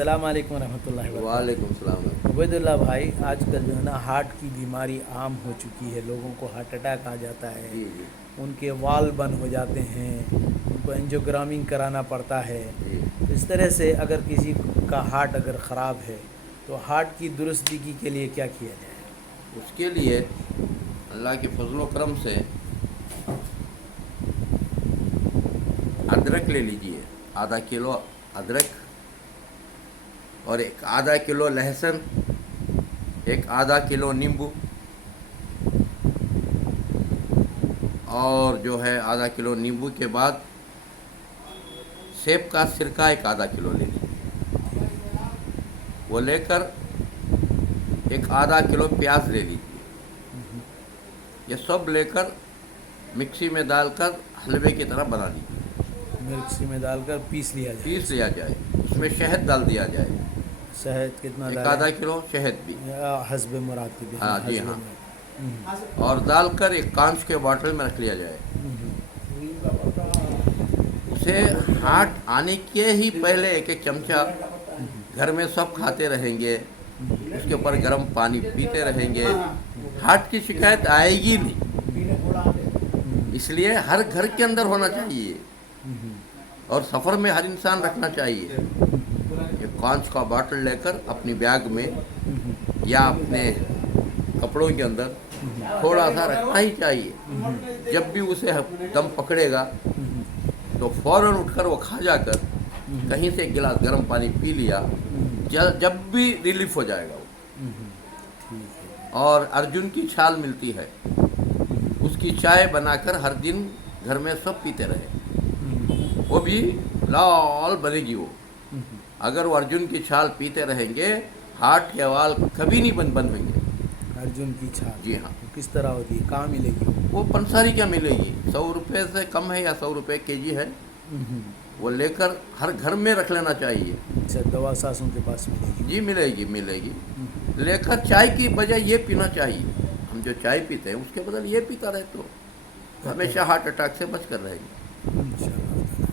अस्सलाम वालेकुम रहमतुल्लाहि व बरकातहू। वालेकुम सलाम। उबैदुल्लाह भाई, आजकल जो है ना हार्ट की बीमारी आम हो चुकी है। लोगों को हार्ट अटैक आ जाता है, जी जी उनके वाल बंद हो जाते हैं, उनको एंजियोग्रामिंग कराना पड़ता है। जी। तो इस तरह से अगर किसी का हार्ट अगर ख़राब है तो हार्ट की दुरुस्तगी के लिए क्या किया जाए? उसके लिए अल्लाह के फजलो करम से अदरक ले लीजिए, आधा किलो अदरक और एक आधा किलो लहसुन, एक आधा किलो नींबू और जो है आधा किलो नींबू के बाद सेब का सिरका एक आधा किलो ले लीजिए। वो लेकर एक आधा किलो प्याज ले लीजिए। ये सब लेकर मिक्सी में डालकर हलवे की तरह बना लीजिए। मिक्सी में डालकर पीस लिया जाए। पीस लिया जाए, उसमें शहद डाल दिया जाए, शहद कितना एक डालें? आधा किलो शहद भी। हस्ब मुराद की हाँ जी हस्ब हाँ। मुराद। और डालकर एक कांच के बॉटल में रख लिया जाए। उसे हार्ट आने के ही पहले एक एक चमचा घर में सब खाते रहेंगे, उसके ऊपर गर्म पानी पीते रहेंगे, हार्ट की शिकायत आएगी नहीं। इसलिए हर घर के अंदर होना चाहिए और सफ़र में हर इंसान रखना चाहिए। एक कांच का बॉटल लेकर अपनी बैग में या अपने कपड़ों के अंदर थोड़ा सा रखना ही चाहिए। जब भी उसे दम पकड़ेगा तो फौरन उठकर वो खा जाकर कहीं से एक गिलास गर्म पानी पी लिया, जब भी रिलीफ हो जाएगा वो। और अर्जुन की छाल मिलती है, उसकी चाय बनाकर हर दिन घर में सब पीते रहे, वो भी लाल बनेगी वो। अगर वो अर्जुन की छाल पीते रहेंगे, हार्ट के वाल कभी नहीं बंद होंगे। अर्जुन की छाल? जी हाँ। वो किस तरह होती है, कहाँ मिलेगी वो पंसारी क्या मिलेगी, 100 रुपये से कम है या 100 रुपये केजी है। वो लेकर हर घर में रख लेना चाहिए। अच्छा, दवा सासों के पास मिलेगी? जी मिलेगी मिलेगी। लेकर चाय की बजाय ये पीना चाहिए। हम जो चाय पीते हैं उसके बदल ये पीता रहे तो हमेशा हार्ट अटैक से बच कर रहेंगे। इंशाअल्लाह।